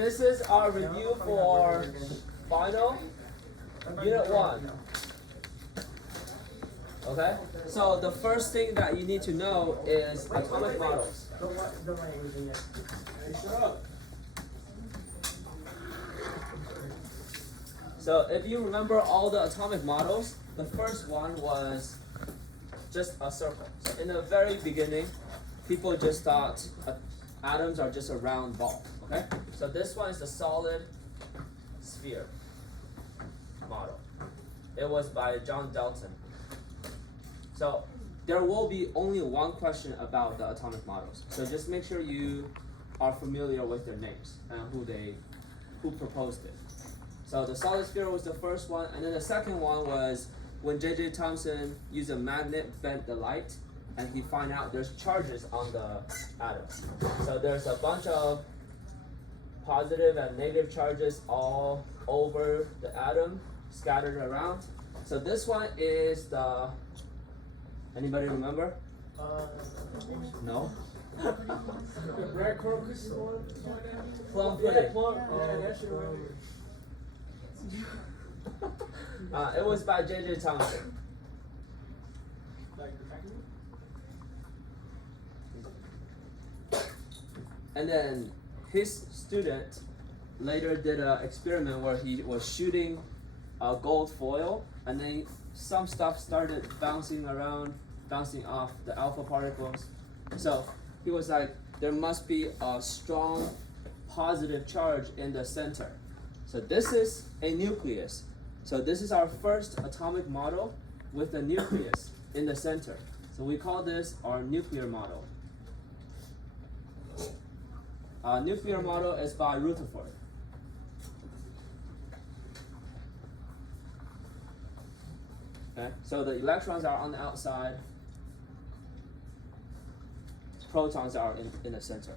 this is our review for final unit 1. Okay? So the first thing that you need to know is atomic models. So if you remember all the atomic models, the first one was just a circle. So in the very beginning, people just thought atoms are just a round ball. Okay? So this one is the solid sphere model. It was by John Dalton. So there will be only one question about the atomic models. So just make sure you are familiar with their names and who proposed it. So the solid sphere was the first one, and then the second one was when J.J. Thomson used a magnet, bent the light, and he found out there's charges on the atom. So there's a bunch of positive and negative charges all over the atom, scattered around. So this one is the, anybody remember? No? The bread crocus one? Plum pudding. It was by J.J. Thomson. And then his student later did an experiment where he was shooting a gold foil, and then some stuff started bouncing off the alpha particles. So he was like, there must be a strong positive charge in the center. So this is a nucleus. So this is our first atomic model with a nucleus in the center. So we call this our nuclear model. Nuclear model is by Rutherford. Okay, so the electrons are on the outside, protons are in the center.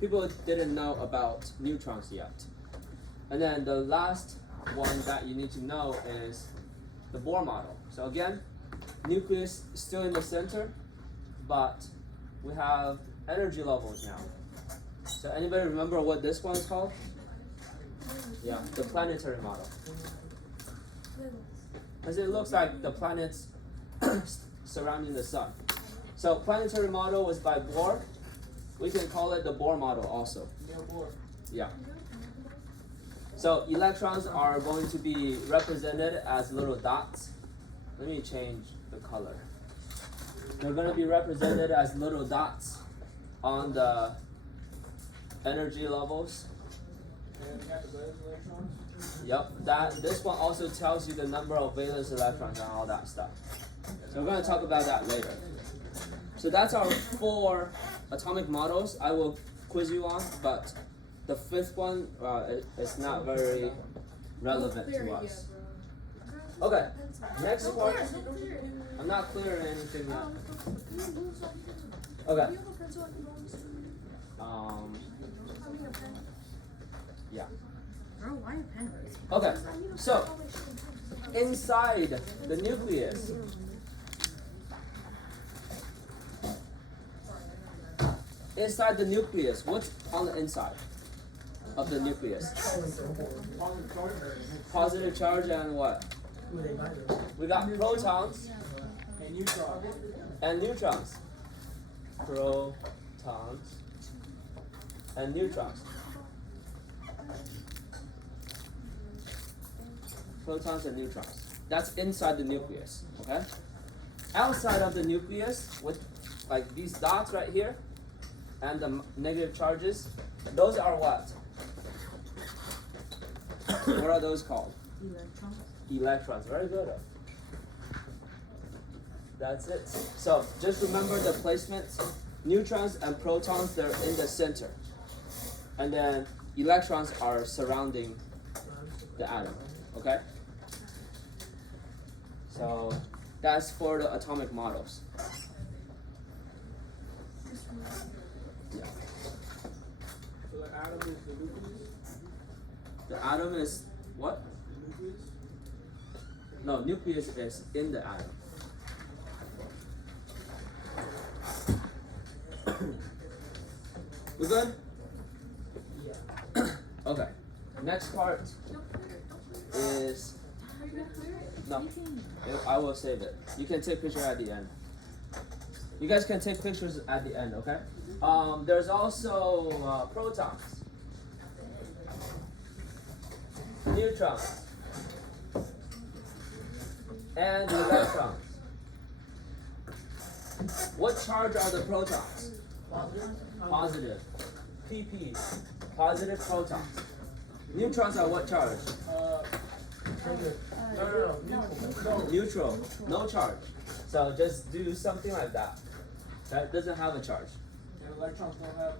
People didn't know about neutrons yet. And then the last one that you need to know is the Bohr model. So again, nucleus still in the center, but we have energy levels now. So anybody remember what this one is called? Yeah, the planetary model. Because it looks like the planets surrounding the sun. So planetary model was by Bohr. We can call it the Bohr model also. Yeah. So electrons are going to be represented as little dots. Let me change the color. They're going to be represented as little dots on the energy levels. Yep, this one also tells you the number of valence electrons and all that stuff. So we're going to talk about that later. So that's our 4 atomic models I will quiz you on, but the 5th one is not very relevant to us. Okay, next part. I'm not clearing anything yet. Okay. Yeah. Okay, so inside the nucleus, what's on the inside of the nucleus? Positive charge and what? We got protons and neutrons. Protons and neutrons. Protons and neutrons. That's inside the nucleus, okay? Outside of the nucleus, with like these dots right here, and the negative charges, those are what? What are those called? Electrons. Electrons, very good. That's it. So just remember the placements. Neutrons and protons, they're in the center. And then electrons are surrounding the atom, okay? So that's for the atomic models. Yeah. So the atom is the nucleus? The atom is what? The nucleus? No, nucleus is in the atom. We good? Yeah. Okay. Next part is no. I will save it. You can take picture at the end. You guys can take pictures at the end, okay? There's also protons, neutrons, and electrons. What charge are the protons? Positive. PP. Positive protons. Neutrons are what charge? Neutral. No charge. So just do something like that. That doesn't have a charge. And electrons don't have.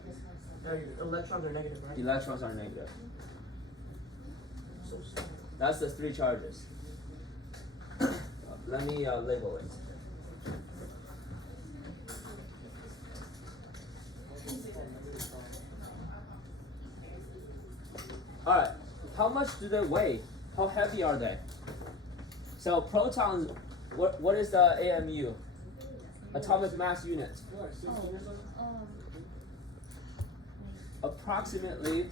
Electrons are negative, right? Electrons are negative. That's the three charges. Let me label it. Alright, how much do they weigh? How heavy are they? So protons, what is the AMU? Atomic mass unit. What, 16 or something? Approximately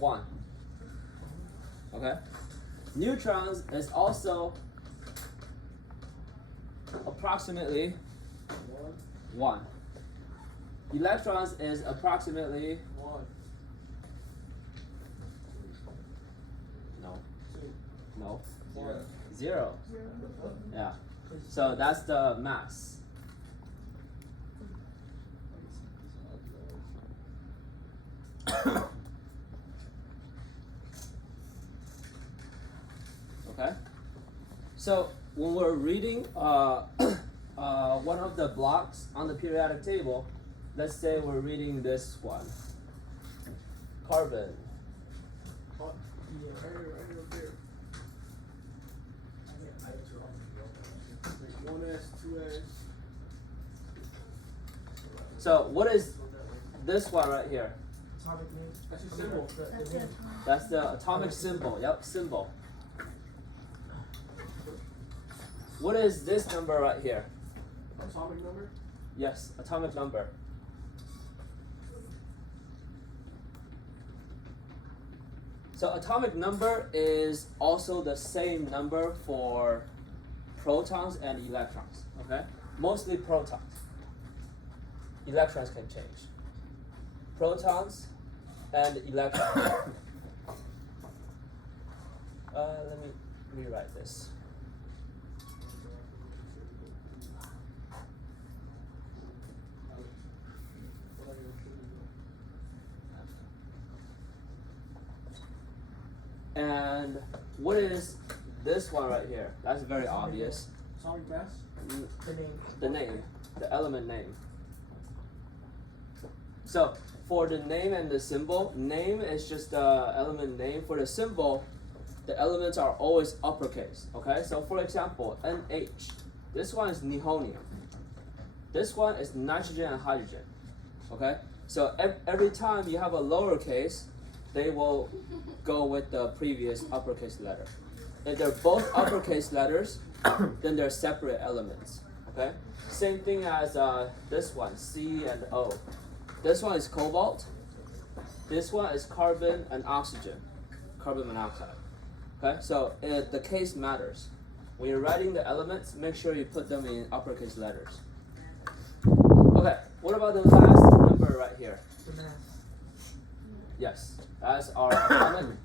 1. Okay? Neutrons is also approximately 1. Electrons is approximately 1, no. 2, No. 1. 0. Yeah. So that's the mass. Okay. So when we're reading one of the blocks on the periodic table, let's say we're reading this one. Carbon. Right here, up there. 1s, 2s. So what is this one right here? Atomic name. That's your symbol. The name. That's the atomic symbol. Yep, symbol. What is this number right here? Atomic number? Yes, atomic number. So atomic number is also the same number for protons and electrons, okay? Mostly protons. Electrons can change. Protons and electrons. Let me rewrite this. And what is this one right here? That's very obvious. Atomic mass? The name. The name, the element name. So for the name and the symbol, name is just the element name. For the symbol, the elements are always uppercase. Okay, so for example, NH. This one is nihonium. This one is nitrogen and hydrogen. Okay, so every time you have a lowercase, they will go with the previous uppercase letter. If they're both uppercase letters, then they're separate elements. Okay, same thing as this one, C and O. This one is cobalt. This one is carbon and oxygen, carbon monoxide. Okay, so the case matters. When you're writing the elements, make sure you put them in uppercase letters. Okay, what about the last number right here? The mass. Yes, that's our atomic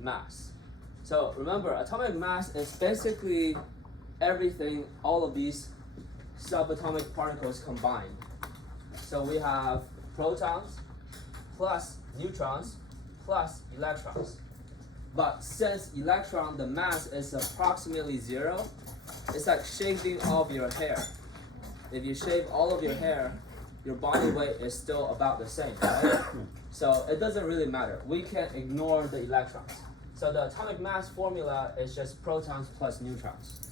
mass. So remember, atomic mass is basically everything, all of these subatomic particles combined. So we have protons plus neutrons plus electrons. But since electron, the mass is approximately 0, it's like shaving off your hair. If you shave all of your hair, your body weight is still about the same, right? So it doesn't really matter. We can ignore the electrons. So the atomic mass formula is just protons plus neutrons.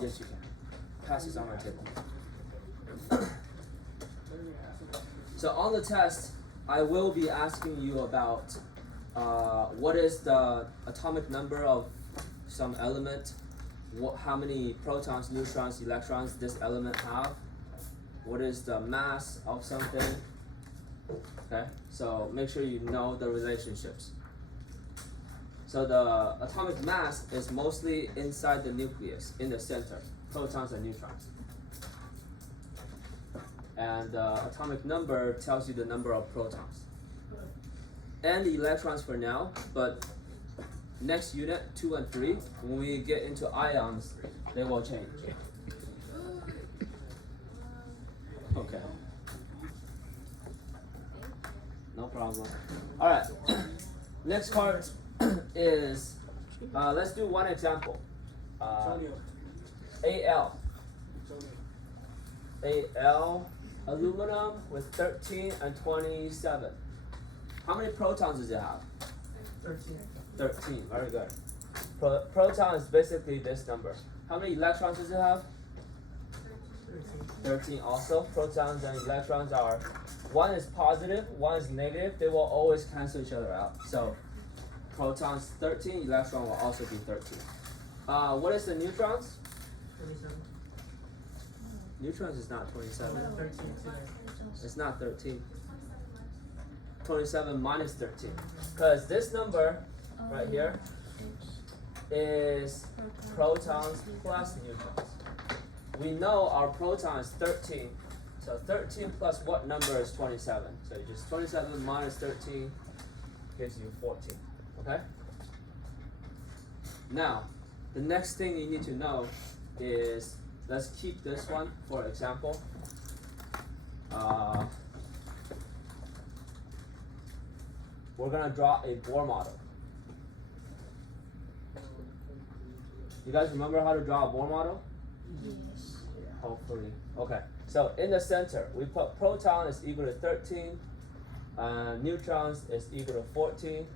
Yes, you can. Pass this on my table. So on the test, I will be asking you about what is the atomic number of some element, how many protons, neutrons, electrons this element have, what is the mass of something. Okay, so make sure you know the relationships. So the atomic mass is mostly inside the nucleus, in the center, protons and neutrons. And the atomic number tells you the number of protons. And the electrons for now, but next unit, 2 and 3, when we get into ions, they will change. Okay. No problem. Alright, next part is, let's do one example. Antonio. Al. Antonio. Al, aluminum with 13 and 27. How many protons does it have? 13. 13, very good. Proton is basically this number. How many electrons does it have? 13 also. Protons and electrons are, one is positive, one is negative. They will always cancel each other out. So protons 13, electron will also be 13. What is the neutrons? 27. Neutrons is not 27. 13 today. It's not 13. 27 minus 13. Because this number right here is protons plus neutrons. We know our proton is 13. So 13 plus what number is 27? So just 27 minus 13 gives you 14. Okay? Now, the next thing you need to know is, let's keep this one for example. We're gonna draw a Bohr model. You guys remember how to draw a Bohr model? Yes. Hopefully. Okay. So in the center, we put proton is equal to 13, neutrons is equal to 14.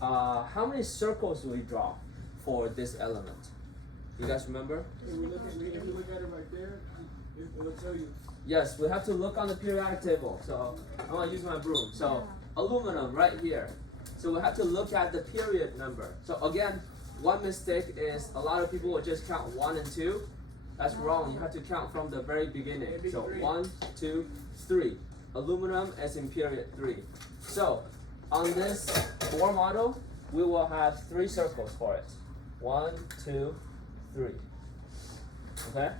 How many circles do we draw for this element? You guys remember? If we look at it right there, it'll tell you. Yes, we have to look on the periodic table. So I'm gonna use my broom. So aluminum right here. So we have to look at the period number. So again, one mistake is a lot of people will just count 1 and 2. That's wrong. You have to count from the very beginning. So 1, 2, 3. Aluminum is in period 3. So on this Bohr model, we will have 3 circles for it. 1, 2, 3. Okay?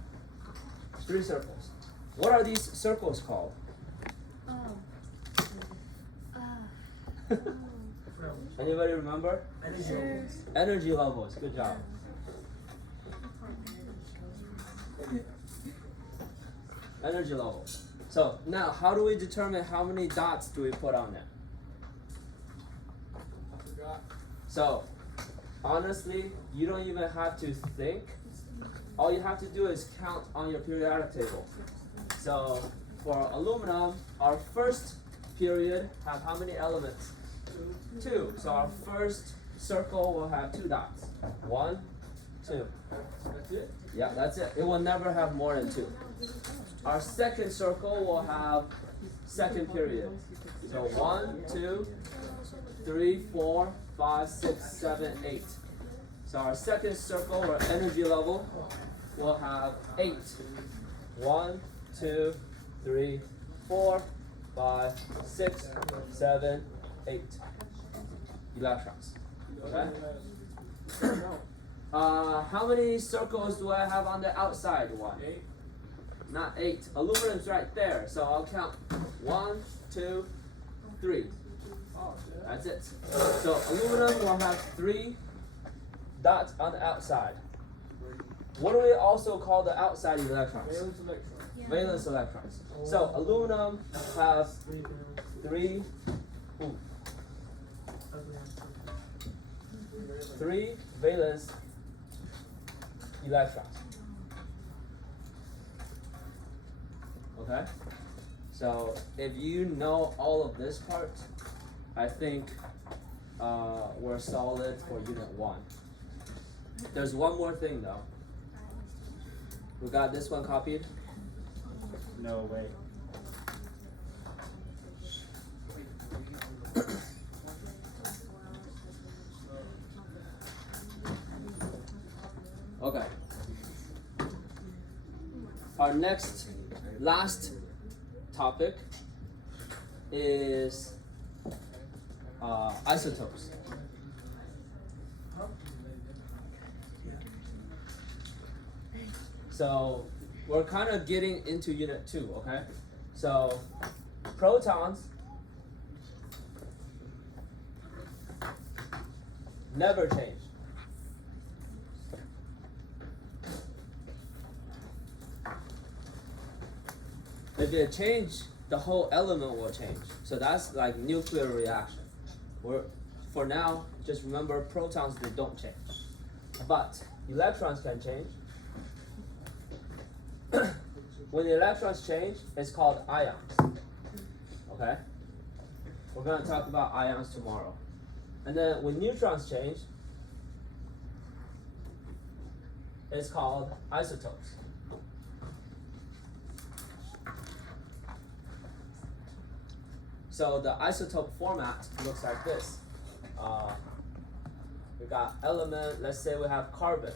3 circles. What are these circles called? Anybody remember? Energy levels. Energy levels. Good job. Energy levels. So now, how do we determine how many dots do we put on it? I forgot. So, honestly, you don't even have to think. All you have to do is count on your periodic table. So, for aluminum, our first period have how many elements? 2. So our first circle will have 2 dots. 1, 2. That's it. Yeah, that's it. It will never have more than 2. Our second circle will have second period. So 1, 2, 3, 4, 5, 6, 7, 8. So our second circle or energy level will have 8. 1, 2, 3, 4, 5, 6, 7, 8 electrons. Okay? How many circles do I have on the outside one? 8. Not 8. Aluminum's right there, so I'll count 1, 2, 3. Oh, yeah. That's it. So aluminum will have 3 dots on the outside. What do we also call the outside electrons? Valence electron. Valence electrons. So aluminum has 3 valence. 3 3 valence electrons. Okay? So if you know all of this part, I think we're solid for unit 1. There's one more thing though. We got this one copied? No way. Okay. Our next last topic is isotopes. So we're kind of getting into unit 2, okay? So protons never change. If it change, the whole element will change. So that's like nuclear reaction. For now, just remember protons, they don't change. But electrons can change. When the electrons change, it's called ions. Okay? We're going to talk about ions tomorrow. And then when neutrons change, it's called isotopes. So the isotope format looks like this. We got element, let's say we have carbon.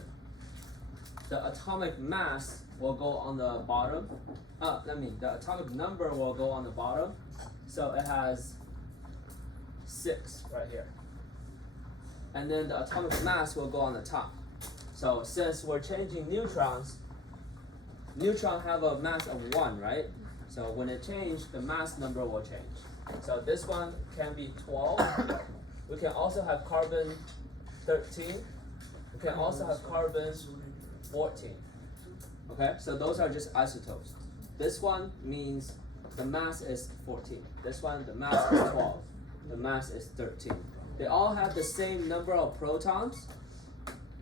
The atomic mass will go on the bottom. The atomic number will go on the bottom. So it has 6 right here. And then the atomic mass will go on the top. So since we're changing neutrons have a mass of 1, right? So when it changes, the mass number will change. So this one can be 12. We can also have carbon 13. We can also have carbon 14. Okay, so those are just isotopes. This one means the mass is 14. This one, the mass is 12. The mass is 13. They all have the same number of protons,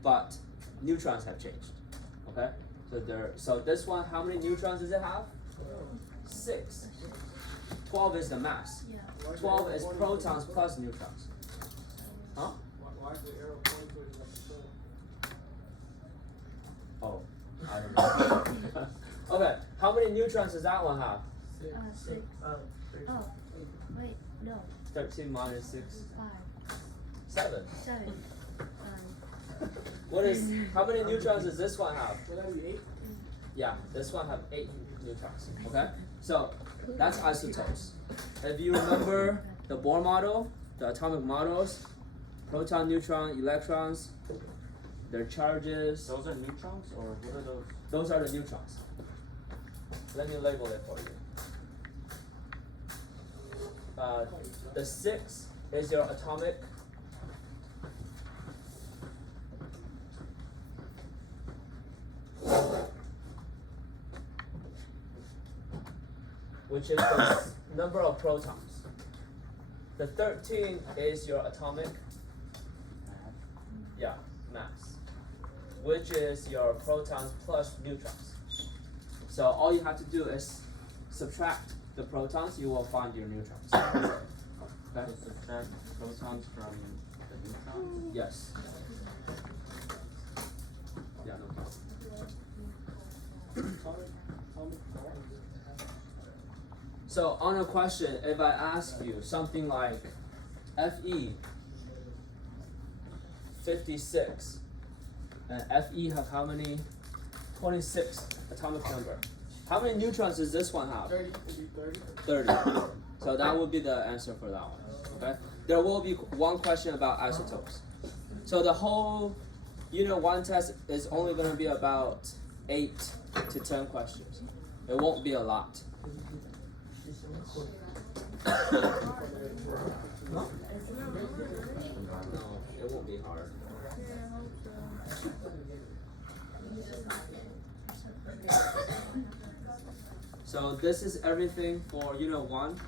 but neutrons have changed. Okay, so this one, how many neutrons does it have? 6. 12 is the mass. 12 is protons plus neutrons. Huh? Why is the arrow pointing towards the Oh, I don't know. Okay, how many neutrons does that one have? 6. Oh, wait, no. 13 minus 6. 5, 7. 7. What is, how many neutrons does this one have? Would that be 8? Yeah, this one have 8 neutrons. Okay? So that's isotopes. If you remember the Bohr model, the atomic models, proton, neutron, electrons, their charges, Those are neutrons, or what are those? those are the neutrons. Let me label it for you. The 6 is your atomic. Which is the number of protons. The 13 is your atomic, mass, which is your protons plus neutrons. So all you have to do is subtract the protons, you will find your neutrons. Okay? So subtract protons from the neutrons? Yes. Yeah, no problem. So on a question, if I ask you something like Fe 56, and Fe have how many? 26 atomic number. How many neutrons does this one have? 30. Would be 30. 30. So that would be the answer for that one. Okay? There will be one question about isotopes. So the whole Unit 1 test is only going to be about 8 to 10 questions. It won't be a lot. No, it won't be hard. So this is everything for Unit 1.